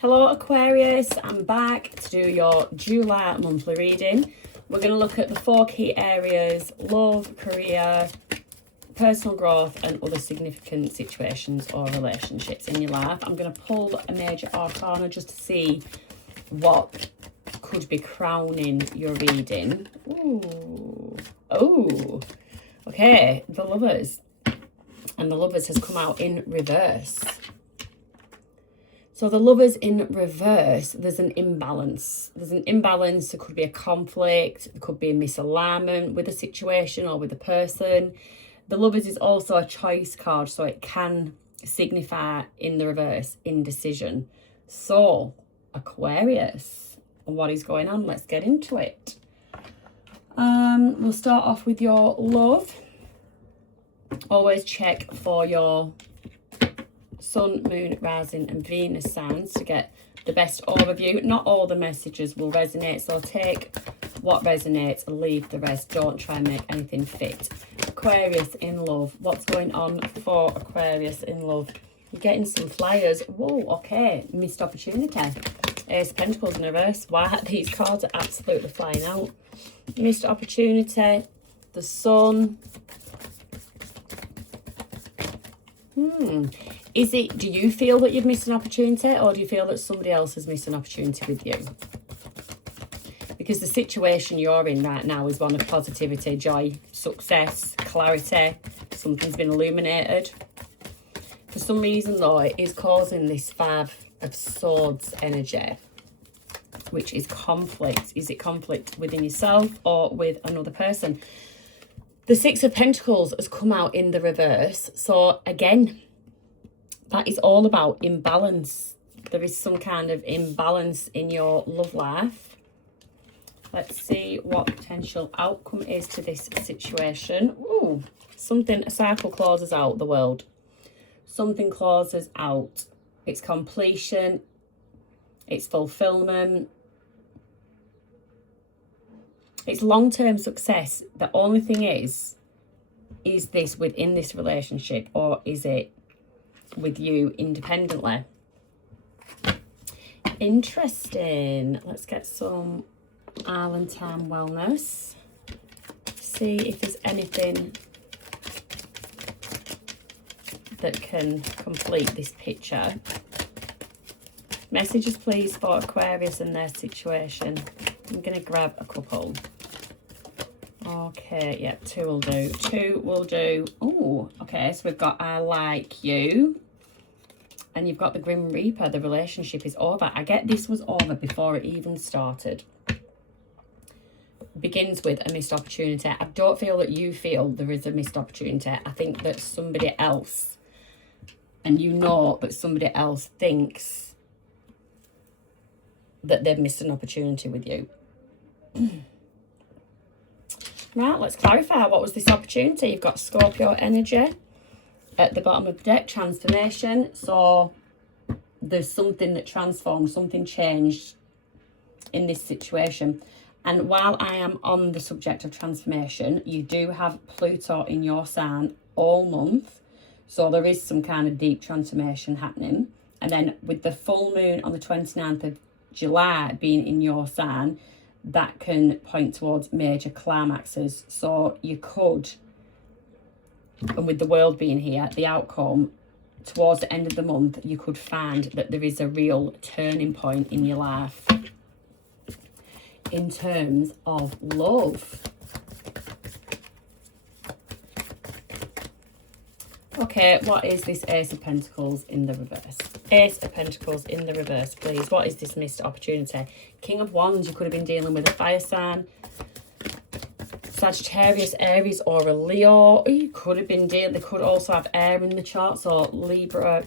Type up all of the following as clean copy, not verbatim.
Hello Aquarius, I'm back to do your July monthly reading. We're going to look at the 4 key areas: love, career, personal growth and other significant situations or relationships in your life. I'm going to pull a major arcana just to see what could be crowning your reading. Ooh. Oh, okay, the Lovers. And the Lovers has come out in reverse. So the Lovers in reverse, there's an imbalance. There's an imbalance. There could be a conflict. There could be a misalignment with a situation or with a person. The Lovers is also a choice card, so it can signify in the reverse indecision. So, Aquarius, what is going on? Let's get into it. We'll start off with your love. Always check for your Sun, Moon, Rising and Venus signs to get the best overview. Not all the messages will resonate, so take what resonates and leave the rest. Don't try and make anything fit. Aquarius in love. What's going on for Aquarius in love? You're getting some flyers. Whoa, okay. Missed opportunity. Ace of Pentacles in reverse. Why? These cards are absolutely flying out. Missed opportunity. The Sun. Do you feel that you've missed an opportunity, or do you feel that somebody else has missed an opportunity with you? Because the situation you're in right now is one of positivity, joy, success, clarity. Something's been illuminated. For some reason, though, it is causing this 5 of Swords energy, which is conflict. Is it conflict within yourself or with another person? The 6 of Pentacles has come out in the reverse. So, again, that is all about imbalance. There is some kind of imbalance in your love life. Let's see what potential outcome is to this situation. Ooh, a cycle closes out the world. Something closes out. It's completion. It's fulfillment. It's long-term success. The only thing is this within this relationship, or is it with you independently? Interesting. Let's get some Island Time Wellness. See if there's anything that can complete this picture. Messages please for Aquarius and their situation. I'm going to grab a couple. Okay, yeah, 2 will do. 2 will do. Oh, okay, so we've got I like you. And you've got the Grim Reaper. The relationship is over. I get this was over before it even started. Begins with a missed opportunity. I don't feel that you feel there is a missed opportunity. I think that somebody else, and you know that somebody else thinks that they've missed an opportunity with you. Right, let's clarify. What was this opportunity? You've got Scorpio energy at the bottom of the deck, transformation. So there's something that transformed, something changed in this situation. And while I am on the subject of transformation, you do have Pluto in your sign all month. So there is some kind of deep transformation happening. And then with the full moon on the 29th of July being in your sign, that can point towards major climaxes. So you could, and with the world being here, the outcome towards the end of the month, you could find that there is a real turning point in your life in terms of love. Okay, what is this Ace of Pentacles in the reverse? Ace of Pentacles in the reverse, please. What is this missed opportunity? King of Wands, you could have been dealing with a fire sign. Sagittarius, Aries or a Leo. You could have been dealing, they could also have air in the chart, so Libra,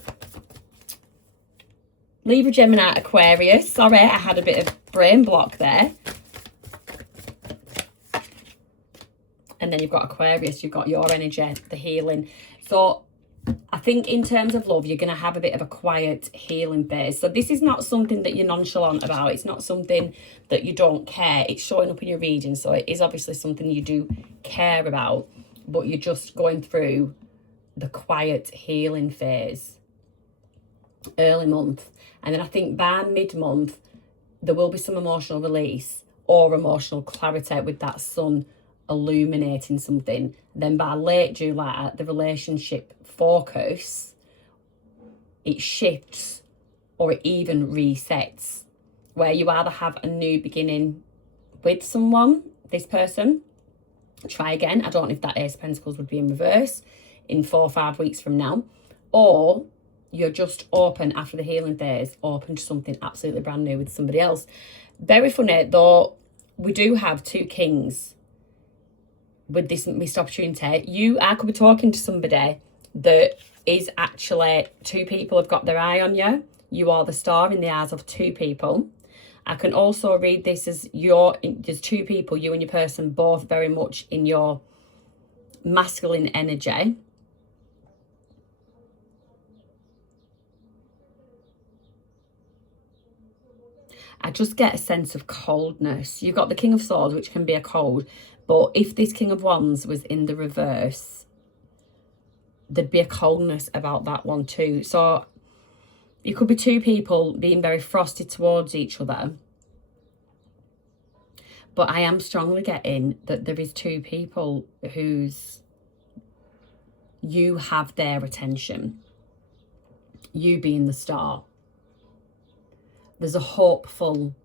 Gemini, Aquarius. Sorry, I had a bit of brain block there. And then you've got Aquarius, you've got your energy, the healing. So I think in terms of love, you're going to have a bit of a quiet healing phase. So this is not something that you're nonchalant about. It's not something that you don't care. It's showing up in your reading. So it is obviously something you do care about, but you're just going through the quiet healing phase. early month. And then I think by mid-month, there will be some emotional release or emotional clarity with that sun illuminating something. Then by late July, the relationship focus, it shifts or it even resets, where you either have a new beginning with someone, this person, try again. I don't know if that Ace of Pentacles would be in reverse in 4 or 5 weeks from now, or you're just open after the healing phase, open to something absolutely brand new with somebody else. Very funny, though, we do have 2 kings with this missed opportunity. I could be talking to somebody that is actually 2 people have got their eye on you. You are the star in the eyes of 2 people. I can also read this as there's 2 people, you and your person, both very much in your masculine energy. I just get a sense of coldness. You've got the King of Swords, which can be a cold, but if this King of Wands was in the reverse, there'd be a coldness about that one too. So it could be 2 people being very frosty towards each other. But I am strongly getting that there is 2 people you have their attention. You being the star. There's a hopeful...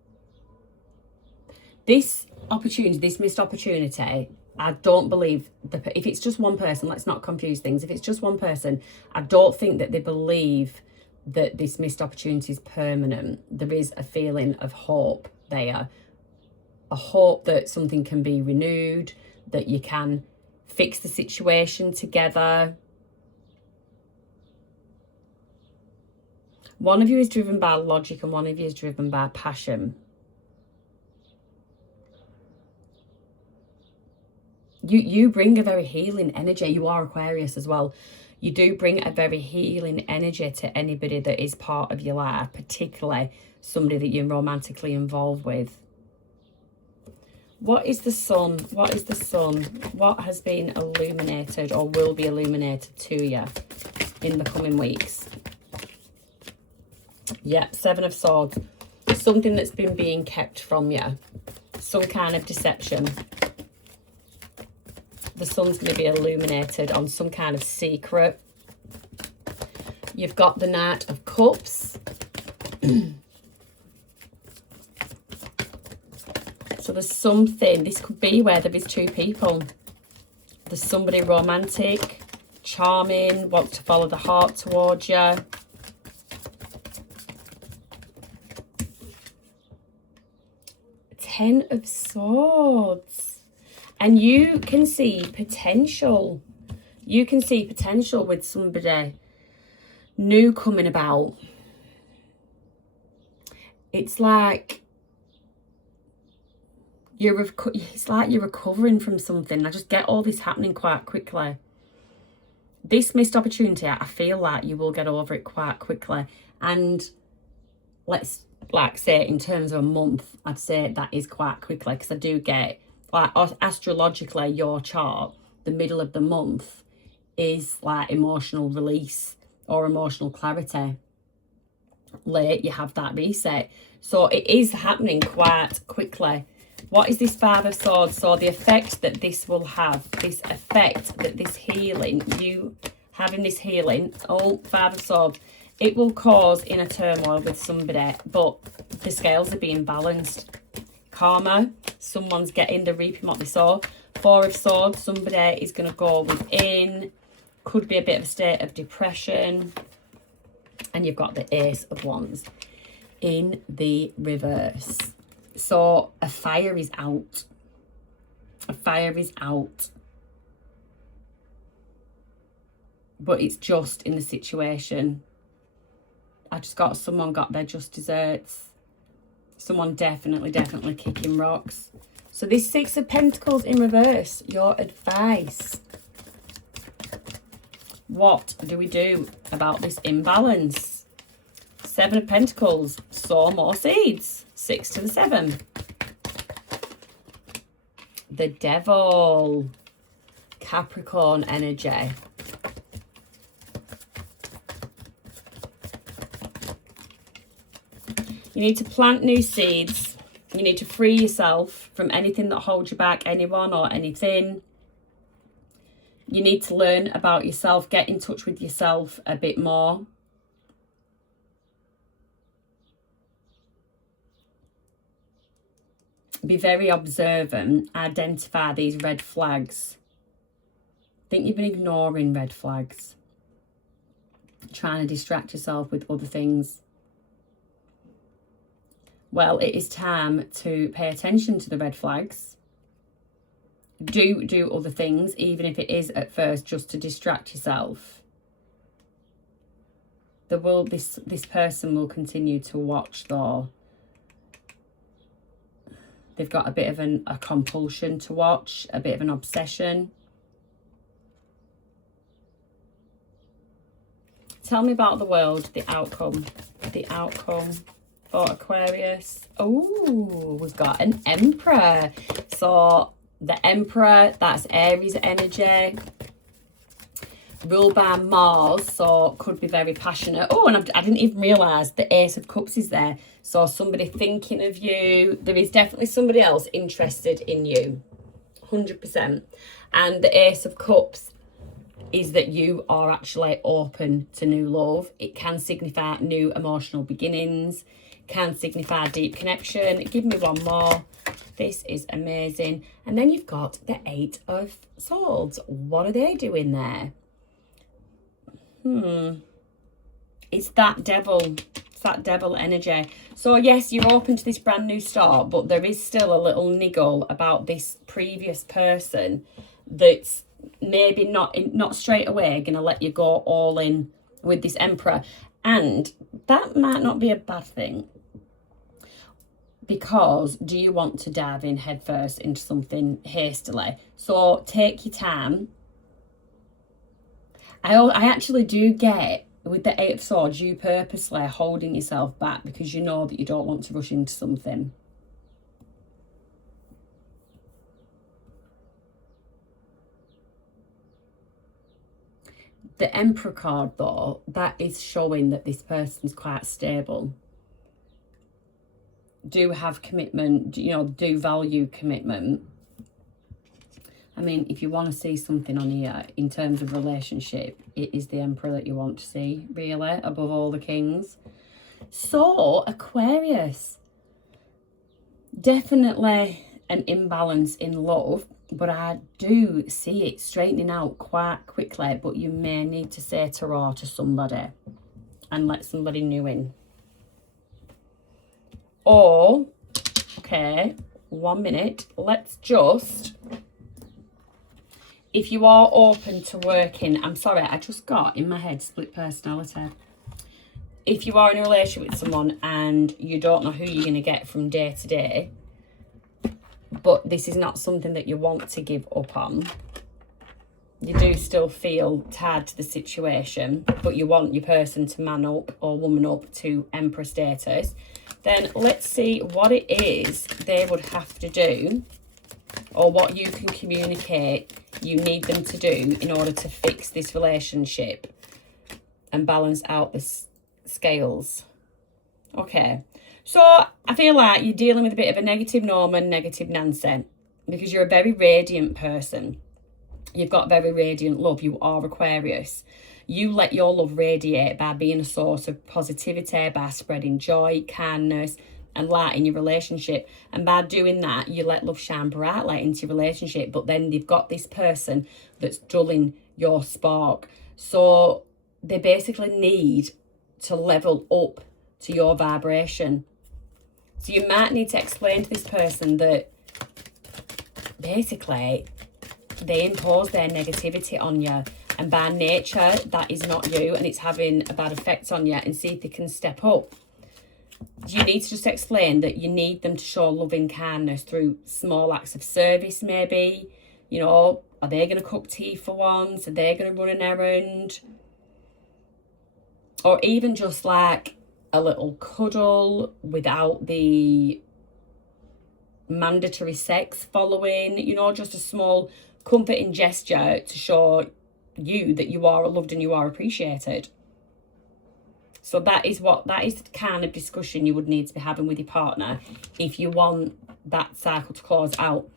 This opportunity, this missed opportunity, I don't believe... If it's just one person, let's not confuse things. If it's just one person, I don't think that they believe that this missed opportunity is permanent. There is a feeling of hope there. A hope that something can be renewed, that you can fix the situation together. One of you is driven by logic and one of you is driven by passion. You bring a very healing energy. You are Aquarius as well. You do bring a very healing energy to anybody that is part of your life, particularly somebody that you're romantically involved with. What is the sun? What is the sun? What has been illuminated or will be illuminated to you in the coming weeks? Yeah, 7 of Swords. Something that's been being kept from you. Some kind of deception. The sun's going to be illuminated on some kind of secret. You've got the Knight of Cups. So there's something, this could be where there is 2 people. There's somebody romantic, charming, wants to follow the heart towards you. Ten of Swords. And you can see potential. You can see potential with somebody new coming about. It's like it's like you're recovering from something. I just get all this happening quite quickly. This missed opportunity, I feel like you will get over it quite quickly. And let's say in terms of a month, I'd say that is quite quickly, because I do get, like, astrologically, your chart, the middle of the month is like emotional release or emotional clarity. Late, you have that reset. So it is happening quite quickly. What is this 5 of Swords? So the effect that this will have, this effect that this healing, you having this healing, 5 of Swords, it will cause inner turmoil with somebody, but the scales are being balanced. Karma, someone's getting, they're reaping what they sow. 4 of Swords, somebody is going to go within, could be a bit of a state of depression. And you've got the Ace of Wands in the reverse. So a fire is out. A fire is out. But it's just in the situation. I just got someone got their just desserts. Someone definitely kicking rocks. So this 6 of Pentacles in reverse, your advice. What do we do about this imbalance? 7 of Pentacles, sow more seeds. 6 to the 7. The Devil, Capricorn energy. You need to plant new seeds. You need to free yourself from anything that holds you back, anyone or anything. You need to learn about yourself, get in touch with yourself a bit more. Be very observant, identify these red flags. I think you've been ignoring red flags, trying to distract yourself with other things. Well, it is time to pay attention to the red flags. Do other things, even if it is at first just to distract yourself. This person will continue to watch though. They've got a bit of a compulsion to watch, a bit of an obsession. Tell me about the world, the outcome for Aquarius. Oh, we've got an Emperor. So the Emperor, that's Aries energy. Ruled by Mars, so could be very passionate. Oh, and I didn't even realise the Ace of Cups is there. So somebody thinking of you. There is definitely somebody else interested in you. 100%. And the Ace of Cups is that you are actually open to new love. It can signify new emotional beginnings. Can signify deep connection. Give me one more. This is amazing. And then you've got the Eight of Swords. What are they doing there? It's that devil. It's that devil energy. So yes, you're open to this brand new start, but there is still a little niggle about this previous person that's maybe not straight away going to let you go all in with this Emperor. And that might not be a bad thing. Because do you want to dive in headfirst into something hastily? So take your time. I actually do get, with the Eight of Swords, you purposely holding yourself back because you know that you don't want to rush into something. The Emperor card, though, that is showing that this person's quite stable. Do have commitment, do value commitment. I mean, if you want to see something on here in terms of relationship, it is the Emperor that you want to see, really, above all the kings. So, Aquarius, definitely an imbalance in love, but I do see it straightening out quite quickly, but you may need to say tarot to somebody and let somebody new in. Or, okay, 1 minute, let's just... If you are open to working, I'm sorry, I just got in my head split personality. If you are in a relationship with someone and you don't know who you're going to get from day to day, but this is not something that you want to give up on, you do still feel tied to the situation, but you want your person to man up or woman up to Emperor status, then let's see what it is they would have to do, or what you can communicate you need them to do in order to fix this relationship and balance out the scales. Okay, so I feel like you're dealing with a bit of a negative Norman, negative Nancy, because you're a very radiant person. You've got very radiant love. You are Aquarius. You let your love radiate by being a source of positivity, by spreading joy, kindness, and light in your relationship. And by doing that, you let love shine brightly into your relationship. But then they've got this person that's dulling your spark. So they basically need to level up to your vibration. So you might need to explain to this person that basically they impose their negativity on you. And by nature, that is not you. And it's having a bad effect on you. And see if they can step up. You need to just explain that you need them to show loving kindness through small acts of service, maybe. Are they going to cook tea for once? Are they going to run an errand? Or even just like a little cuddle without the mandatory sex following. Just a small comforting gesture to show you that you are loved and you are appreciated. So that is the kind of discussion you would need to be having with your partner if you want that cycle to close out.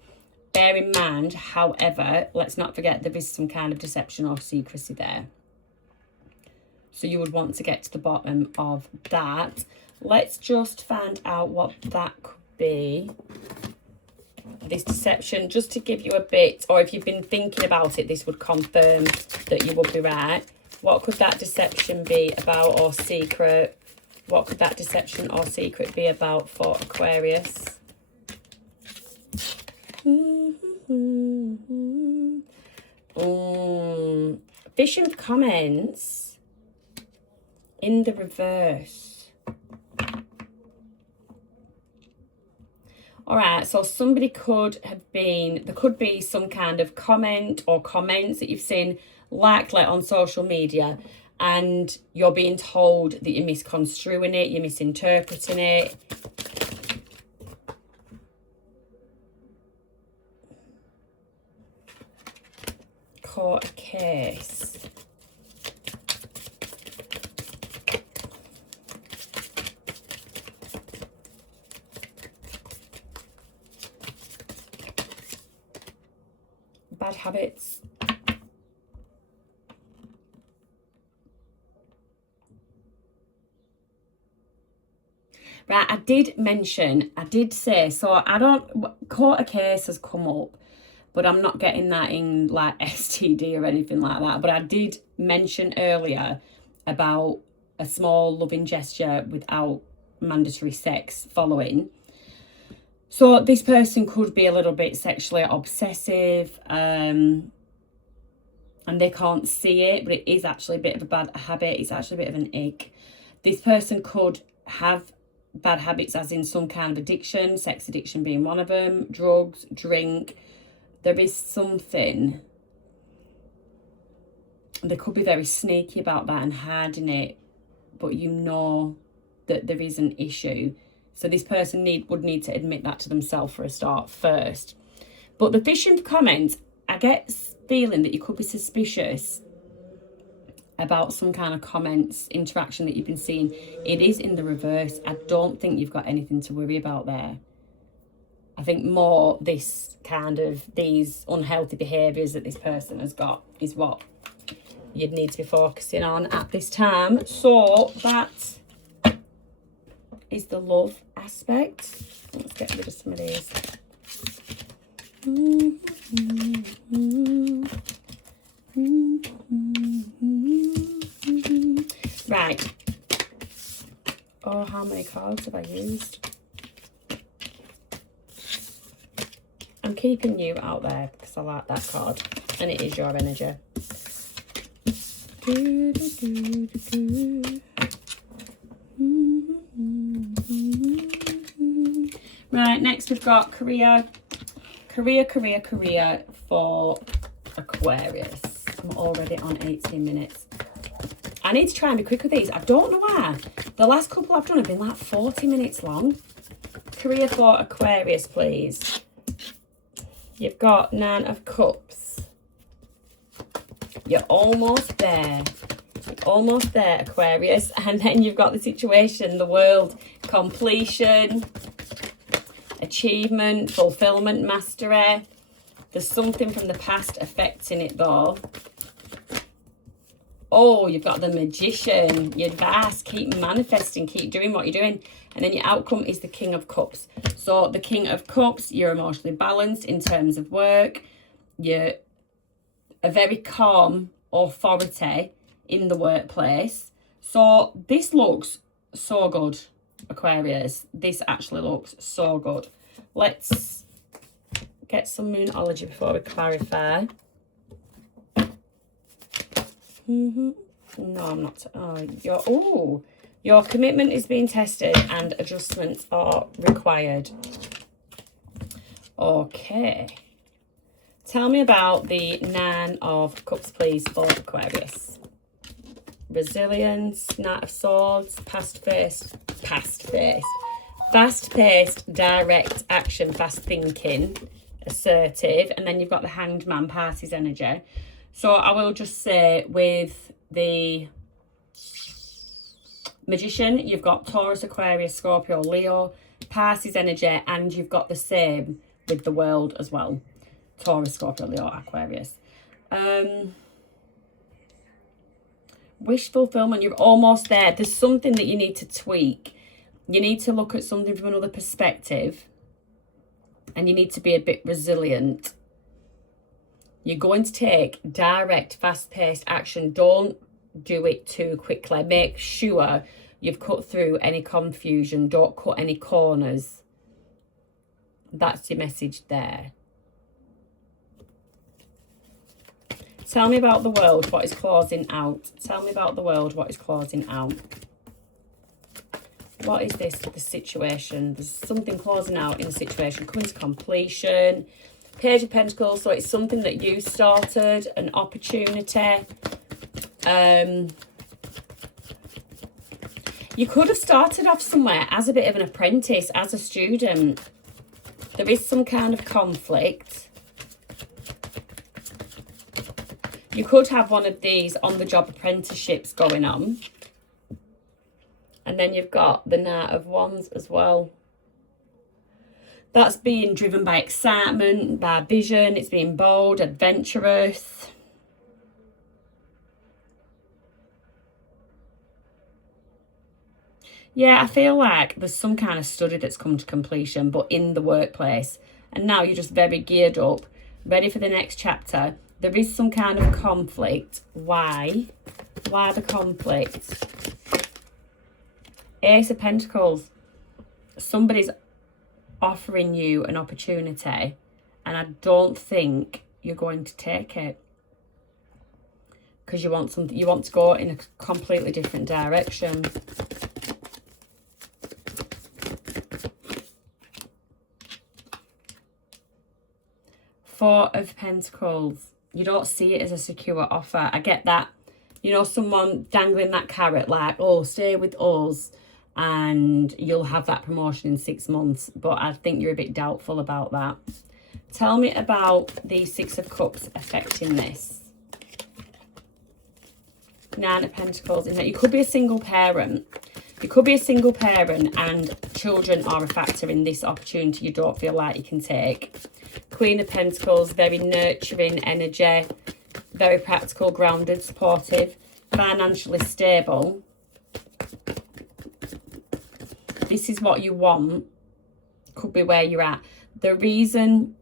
Bear in mind, however, let's not forget there is some kind of deception or secrecy there. So you would want to get to the bottom of that. Let's just find out what that could be. This deception, just to give you a bit, or if you've been thinking about it, this would confirm that you would be right. What could that deception be about, or secret? What could that deception or secret be about for Aquarius? Fishing for comments in the reverse. All right, so somebody could have been, there could be some kind of comment or comments that you've seen likely on social media, and you're being told that you're misconstruing it, you're misinterpreting it. Court case. Bad habits. Right, I did say, so court case has come up, but I'm not getting that in like STD or anything like that. But I did mention earlier about a small loving gesture without mandatory sex following. So this person could be a little bit sexually obsessive, and they can't see it, but it is actually a bit of a bad habit. It's actually a bit of an ick. This person could have bad habits as in some kind of addiction, sex addiction being one of them, drugs, drink. There is something. They could be very sneaky about that and hiding it, but you know that there is an issue. So this person would need to admit that to themselves for a start first. But the fishing for comments, I get feeling that you could be suspicious about some kind of comments, interaction that you've been seeing. It is in the reverse. I don't think you've got anything to worry about there. I think more these unhealthy behaviours that this person has got is what you'd need to be focusing on at this time. So that is the love aspect. Let's get rid of some of these. Right. Oh, how many cards have I used? I'm keeping you out there because I like that card, and it is your energy. Right, next we've got career for Aquarius. I'm already on 18 minutes. I need to try and be quick with these. I don't know why. The last couple I've done have been like 40 minutes long. Career for Aquarius, please. You've got 9 of Cups. You're almost there. You're almost there, Aquarius. And then you've got the situation, the world, completion, achievement, fulfillment, mastery. There's something from the past affecting it though. Oh, you've got the Magician. Your advice, keep manifesting, keep doing what you're doing. And then your outcome is the King of Cups. So the King of Cups, you're emotionally balanced in terms of work. You're a very calm authority in the workplace. So this looks so good, Aquarius. This actually looks so good. Let's get some moonology before we clarify. No, I'm not. Your commitment is being tested and adjustments are required. Okay. Tell me about the 9 of Cups, please, for Aquarius. Resilience, Knight of Swords, fast-paced, direct action, fast thinking, assertive, and then you've got the Hanged Man, Pisces energy. So I will just say with the Magician, you've got Taurus, Aquarius, Scorpio, Leo, Pisces energy, and you've got the same with the World as well. Taurus, Scorpio, Leo, Aquarius. Wish fulfillment, you're almost there. There's something that you need to tweak. You need to look at something from another perspective, and you need to be a bit resilient. You're going to take direct, fast-paced action. Don't do it too quickly. Make sure you've cut through any confusion. Don't cut any corners. That's your message there. Tell me about the World, what is closing out? Tell me about the World, what is closing out? What is this, the situation? There's something closing out in the situation, coming to completion. Page of Pentacles, so it's something that you started, an opportunity. You could have started off somewhere as a bit of an apprentice, as a student. There is some kind of conflict. You could have one of these on-the-job apprenticeships going on. And then you've got the Knight of Wands as well. That's being driven by excitement, by vision. It's being bold, adventurous. Yeah, I feel like there's some kind of study that's come to completion, but in the workplace. And now you're just very geared up, ready for the next chapter. There is some kind of conflict. Why? Why the conflict? Ace of Pentacles. Somebody's offering you an opportunity, and I don't think you're going to take it because you want something. You want to go in a completely different direction. Four of Pentacles. You don't see it as a secure offer. I get that. You know, someone dangling that carrot like, oh, stay with us and you'll have that promotion in 6 months. But I think you're a bit doubtful about that. Tell me about the Six of Cups affecting this. Nine of Pentacles. In that you could be a single parent. You could be a single parent and children are a factor in this opportunity you don't feel like you can take. Queen of Pentacles, very nurturing energy, very practical, grounded, supportive, financially stable. This is what you want. Could be where you're at. The reason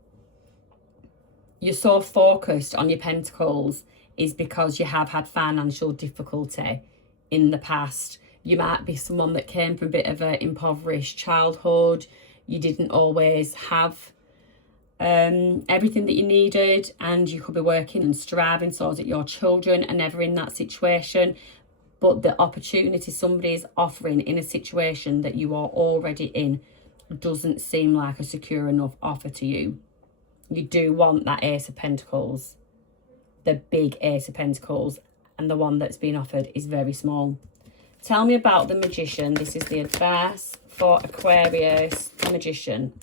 you're so focused on your Pentacles is because you have had financial difficulty in the past. You might be someone that came from a bit of an impoverished childhood. You didn't always have everything that you needed, and you could be working and striving so that your children are never in that situation. But the opportunity somebody is offering in a situation that you are already in doesn't seem like a secure enough offer to you. You do want that Ace of Pentacles, the big Ace of Pentacles, and the one that's been offered is very small. Tell me about the Magician. This is the advice for Aquarius, the Magician.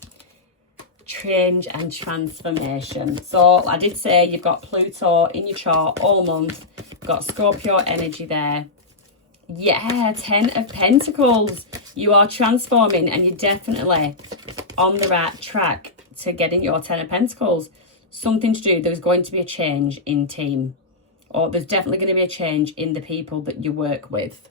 Change and transformation. So I did say you've got Pluto in your chart all month. You've got Scorpio energy there. Yeah, 10 of Pentacles. You are transforming and you're definitely on the right track to getting your 10 of Pentacles. Something to do. There's going to be a change in team. Or there's definitely going to be a change in the people that you work with.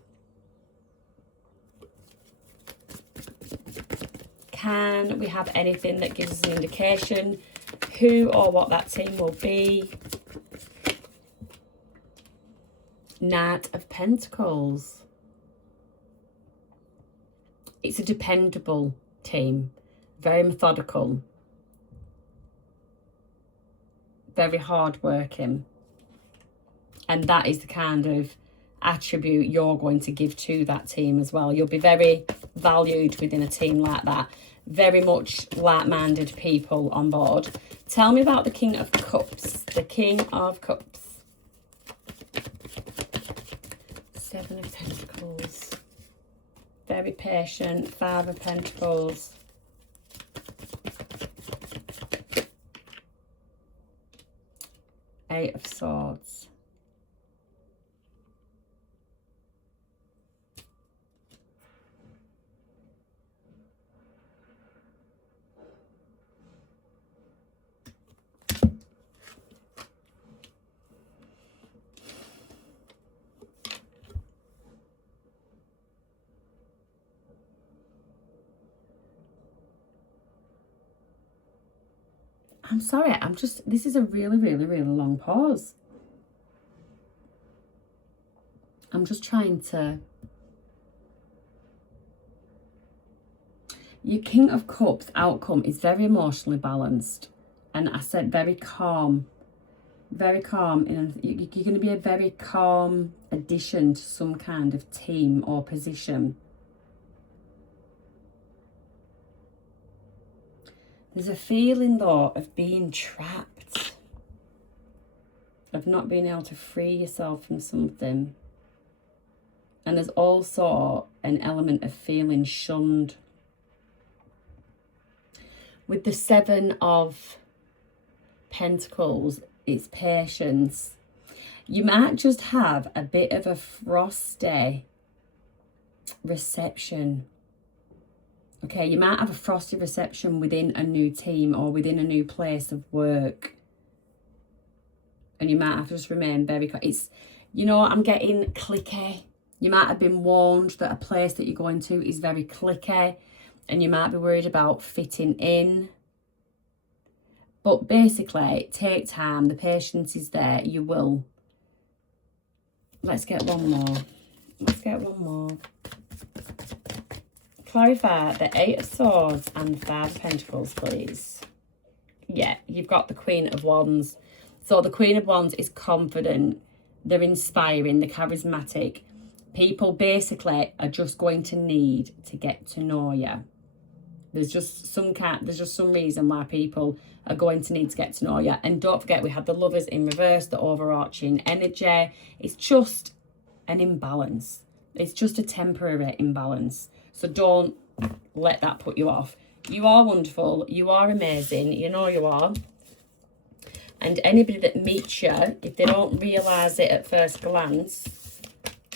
Can we have anything that gives us an indication who or what that team will be? Knight of Pentacles. It's a dependable team. Very methodical. Very hardworking. And that is the kind of attribute you're going to give to that team as well. You'll be very valued within a team like that. Very much like-minded people on board. Tell me about the King of Cups. The King of Cups. Seven of Pentacles. Very patient. Five of Pentacles. Eight of Swords. I'm sorry, this is a really, really, really long pause. I'm just trying to... Your King of Cups outcome is very emotionally balanced. And I said very calm. Very calm. And you're going to be a very calm addition to some kind of team or position. There's a feeling, though, of being trapped. Of not being able to free yourself from something. And there's also an element of feeling shunned. With the Seven of Pentacles, it's patience. You might just have a bit of a frosty reception. Okay, you might have a frosty reception within a new team or within a new place of work. And you might have to just remain very... you know, I'm getting cliquey. You might have been warned that a place that you're going to is very cliquey and you might be worried about fitting in. But basically, take time. The patience is there. You will. Let's get one more. Let's get one more. Clarify the Eight of Swords and the Five of Pentacles, please. Yeah, you've got the Queen of Wands. So the Queen of Wands is confident. They're inspiring. They're charismatic. People basically are just going to need to get to know you. There's just some reason why people are going to need to get to know you. And don't forget, we had the Lovers in reverse, the overarching energy. It's just an imbalance. It's just a temporary imbalance. So don't let that put you off. You are wonderful. You are amazing. You know you are. And anybody that meets you, if they don't realise it at first glance,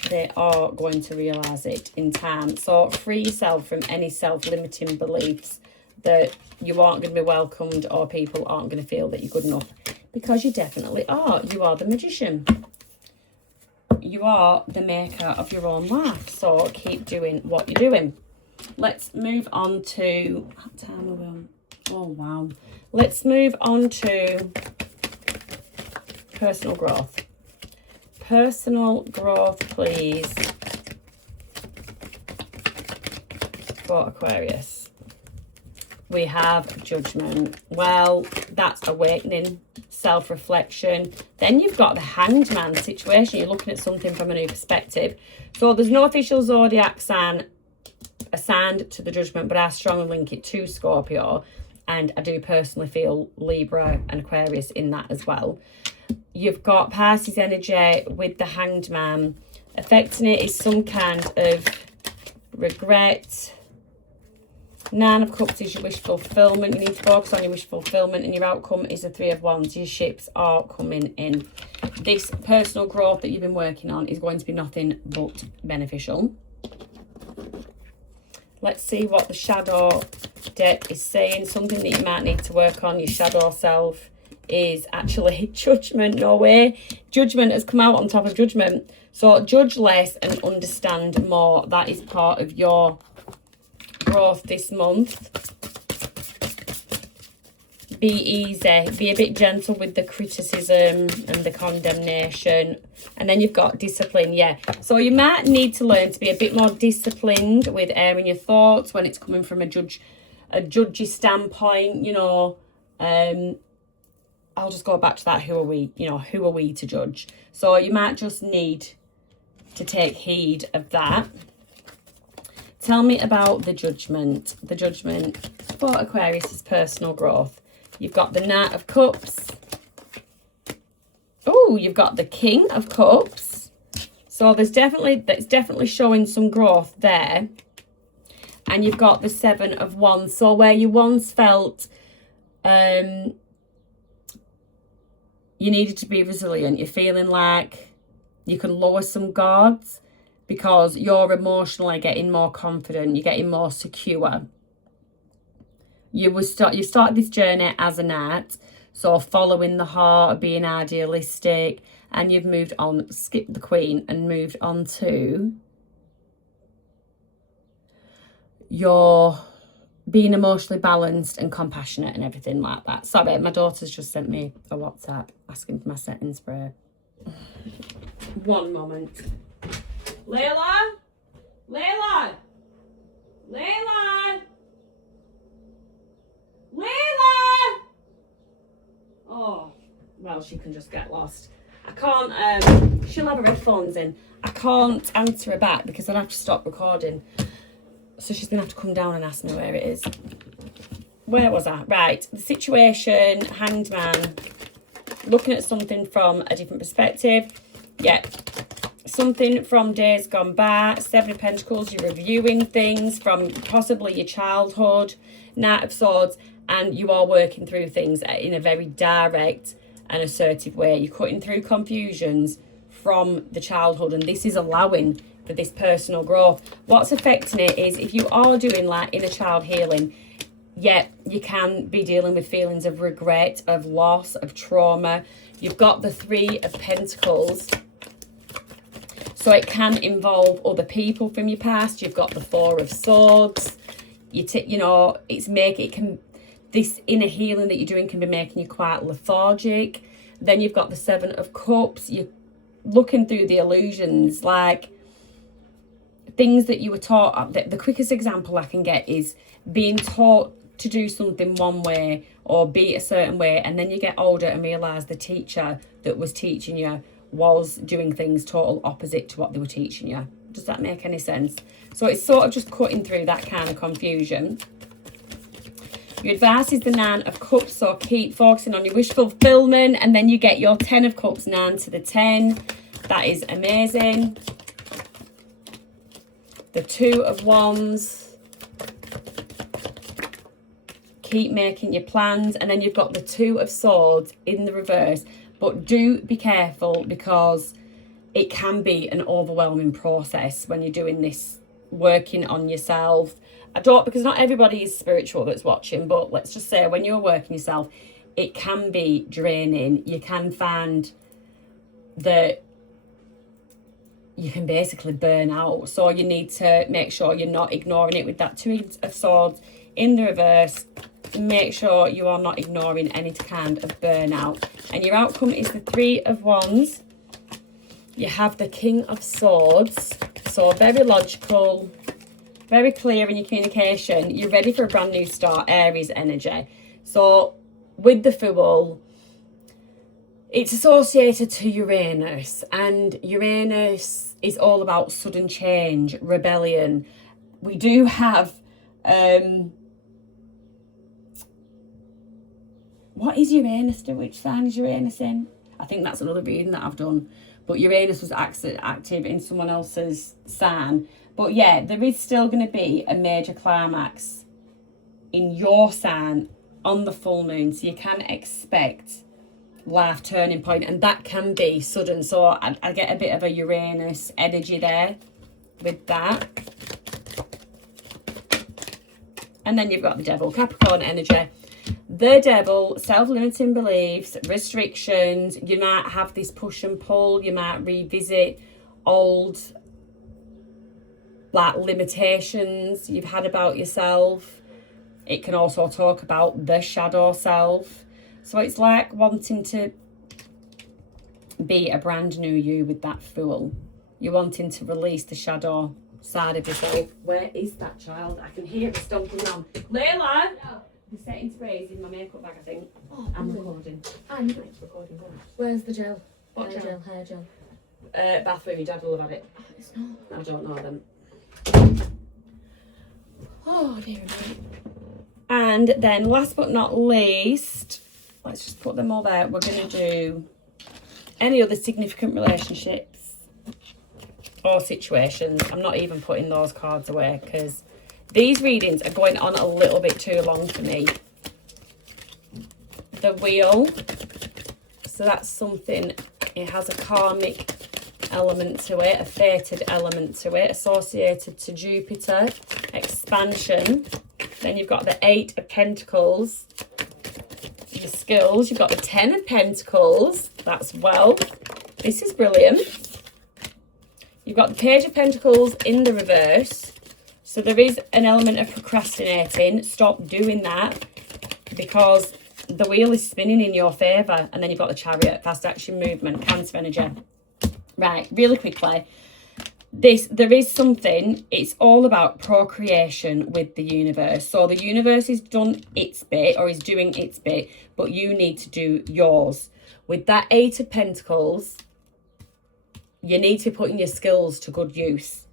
they are going to realise it in time. So free yourself from any self-limiting beliefs that you aren't going to be welcomed or people aren't going to feel that you're good enough. Because you definitely are. You are the magician. You are the maker of your own life. So keep doing what you're doing. Let's move on to... What time are we on? Oh, wow. Let's move on to personal growth. Personal growth, please, for Aquarius. We have Judgment. Well, that's awakening, self-reflection. Then you've got the Hanged Man situation. You're looking at something from a new perspective. So there's no official zodiac sign assigned to the Judgment, but I strongly link it to Scorpio. And I do personally feel Libra and Aquarius in that as well. You've got Pisces energy with the Hanged Man. Affecting it is some kind of regret. Nine of Cups is your wish fulfillment. You need to focus on your wish fulfillment, and your outcome is the Three of Wands. Your ships are coming in. This personal growth that you've been working on is going to be nothing but beneficial. Let's see what the shadow deck is saying. Something that you might need to work on, your shadow self, is actually Judgment. No way. Judgment has come out on top of Judgment. So judge less and understand more. That is part of your growth this month. Be easy. Be a bit gentle with the criticism and the condemnation. And then you've got discipline. Yeah. So you might need to learn to be a bit more disciplined with airing your thoughts when it's coming from a judgy standpoint, you know. I'll just go back to that. Who are we? You know, who are we to judge? So you might just need to take heed of that. Tell me about the Judgment. The Judgment for Aquarius is personal growth. You've got the Knight of Cups. Oh, you've got the King of Cups. So that's definitely showing some growth there. And you've got the Seven of Wands. So where you once felt you needed to be resilient, you're feeling like you can lower some guards because you're emotionally getting more confident, you're getting more secure. You started this journey as a knight, so following the heart, being idealistic, and you've moved on, skipped the Queen and moved on to your being emotionally balanced and compassionate and everything like that. Sorry, my daughter's just sent me a WhatsApp asking for my setting spray. One moment. Layla? Layla? Layla? Layla? Oh, well, she can just get lost. I can't, she'll have her headphones in. I can't answer her back because I'd have to stop recording. So she's going to have to come down and ask me where it is. Where was I? Right, the situation, Hanged Man. Looking at something from a different perspective. Yeah, something from days gone by. Seven of Pentacles, you're reviewing things from possibly your childhood. Knight of Swords, and you are working through things in a very direct and assertive way. You're cutting through confusions from the childhood, and this is allowing for this personal growth. What's affecting it is if you are doing like inner child healing, yeah, you can be dealing with feelings of regret, of loss, of trauma. You've got the Three of Pentacles, so it can involve other people from your past. You've got the Four of Swords. You know, this inner healing that you're doing can be making you quite lethargic. Then you've got the Seven of Cups. You're looking through the illusions, like things that you were taught. The quickest example I can get is being taught to do something one way or be a certain way, and then you get older and realise the teacher that was teaching you was doing things total opposite to what they were teaching you. Does that make any sense? So it's sort of just cutting through that kind of confusion. Your advice is the Nine of Cups, so keep focusing on your wish fulfillment, and then you get your 10 of Cups, 9 to the 10. That is amazing. The Two of Wands. Keep making your plans, and then you've got the Two of Swords in the reverse. But do be careful because it can be an overwhelming process when you're doing this, working on yourself. Because not everybody is spiritual that's watching, but let's just say when you're working yourself, it can be draining. You can find that you can basically burn out. So you need to make sure you're not ignoring it with that Two of Swords in the reverse. Make sure you are not ignoring any kind of burnout. And your outcome is the Three of Wands. You have the King of Swords. So very logical, very clear in your communication. You're ready for a brand new start, Aries energy. So with the Fool, it's associated to Uranus, and Uranus is all about sudden change, rebellion. We do have what is Uranus do? Which sign is Uranus in? I think that's another reading that I've done. But Uranus was active in someone else's sign. But yeah, there is still going to be a major climax in your sign on the full moon. So you can expect life turning point, and that can be sudden. So I get a bit of a Uranus energy there with that. And then you've got the Devil, Capricorn energy. The Devil, self-limiting beliefs, restrictions. You might have this push and pull. You might revisit old limitations you've had about yourself. It can also talk about the shadow self. So it's like wanting to be a brand new you with that Fool. You're wanting to release the shadow side of yourself. Where is that child? I can hear it stomping on. Layla! No. The setting spray is in my makeup bag, I think. Oh, I'm recording. I'm recording. Where's the gel? What gel? Hair gel. Bathroom, your dad will have had it. Oh, it's not. I don't know then. Oh, dear me. And then last but not least, let's just put them all there. We're going to do any other significant relationships or situations. I'm not even putting those cards away because these readings are going on a little bit too long for me. The Wheel. So that's something, it has a karmic element to it, a fated element to it, associated to Jupiter, expansion. Then you've got the Eight of Pentacles, the skills. You've got the 10 of Pentacles, that's wealth. This is brilliant. You've got the Page of Pentacles in the reverse. So there is an element of procrastinating. Stop doing that, because the wheel is spinning in your favour. And then you've got the Chariot, fast action movement, Cancer energy. Right, really quickly. There is something, it's all about procreation with the universe. So the universe has done its bit, or is doing its bit, but you need to do yours. With that 8 of Pentacles, you need to be putting your skills to good use.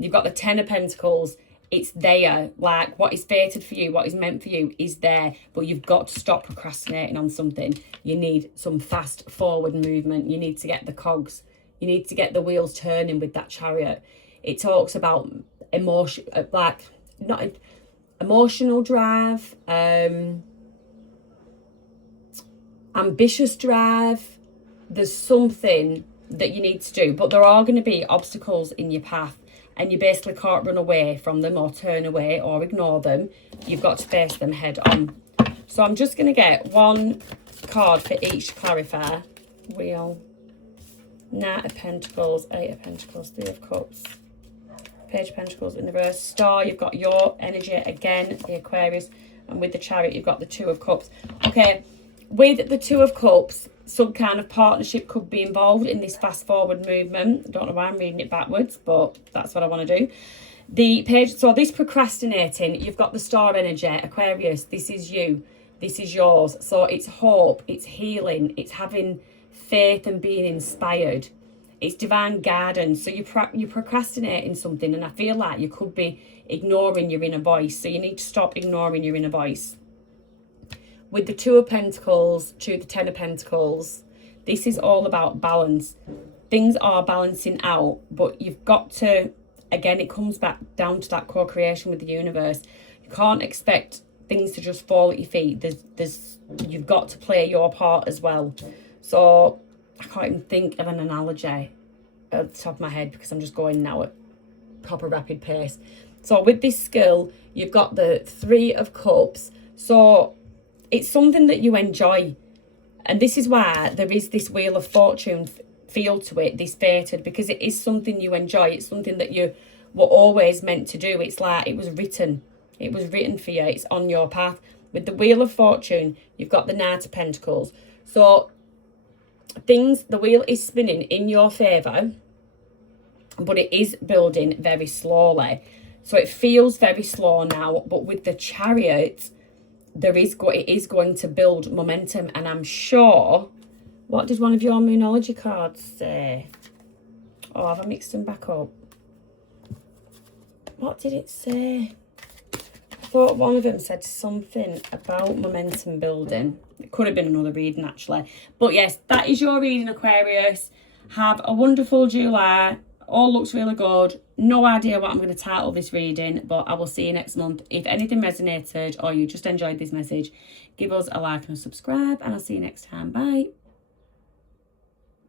You've got the 10 of Pentacles. It's there. Like, what is fated for you, what is meant for you is there. But you've got to stop procrastinating on something. You need some fast forward movement. You need to get the cogs. You need to get the wheels turning with that Chariot. It talks about emotion, like, not emotional drive, ambitious drive. There's something that you need to do, but there are going to be obstacles in your path, and you basically can't run away from them or turn away or ignore them. You've got to face them head on. So I'm just going to get one card for each clarifier. Wheel, Knight of Pentacles, 8 of Pentacles, 3 of Cups, Page of Pentacles in the reverse, Star. You've got your energy again, the Aquarius, and with the Chariot you've got the 2 of Cups. Okay, with the 2 of Cups, some kind of partnership could be involved in this fast forward movement. I don't know why I'm reading it backwards, but that's what I want to do. The page, so this procrastinating, you've got the Star energy, Aquarius. This is you, this is yours. So it's hope, it's healing, it's having faith and being inspired. It's divine guidance. So you're procrastinating something, and I feel like you could be ignoring your inner voice. So you need to stop ignoring your inner voice. With the 2 of Pentacles to the 10 of Pentacles, this is all about balance. Things are balancing out, but you've got to, again, it comes back down to that co-creation with the universe. You can't expect things to just fall at your feet. You've got to play your part as well. So I can't even think of an analogy at the top of my head, because I'm just going now at proper rapid pace. So with this skill, you've got the 3 of Cups. So it's something that you enjoy. And this is why there is this Wheel of Fortune feel to it, this fated, because it is something you enjoy. It's something that you were always meant to do. It's like it was written. It was written for you. It's on your path. With the Wheel of Fortune, you've got the Knight of Pentacles. So the wheel is spinning in your favour, but it is building very slowly. So it feels very slow now, but with the Chariot, it is going to build momentum. And I'm sure, what did one of your Moonology cards say? Oh, have I mixed them back up? What did it say? I thought one of them said something about momentum building. It could have been another reading, actually. But yes, that is your reading, Aquarius. Have a wonderful July. All looks really good. No idea what I'm going to title this reading, but I will see you next month. If anything resonated or you just enjoyed this message, give us a like and a subscribe, and I'll see you next time. Bye.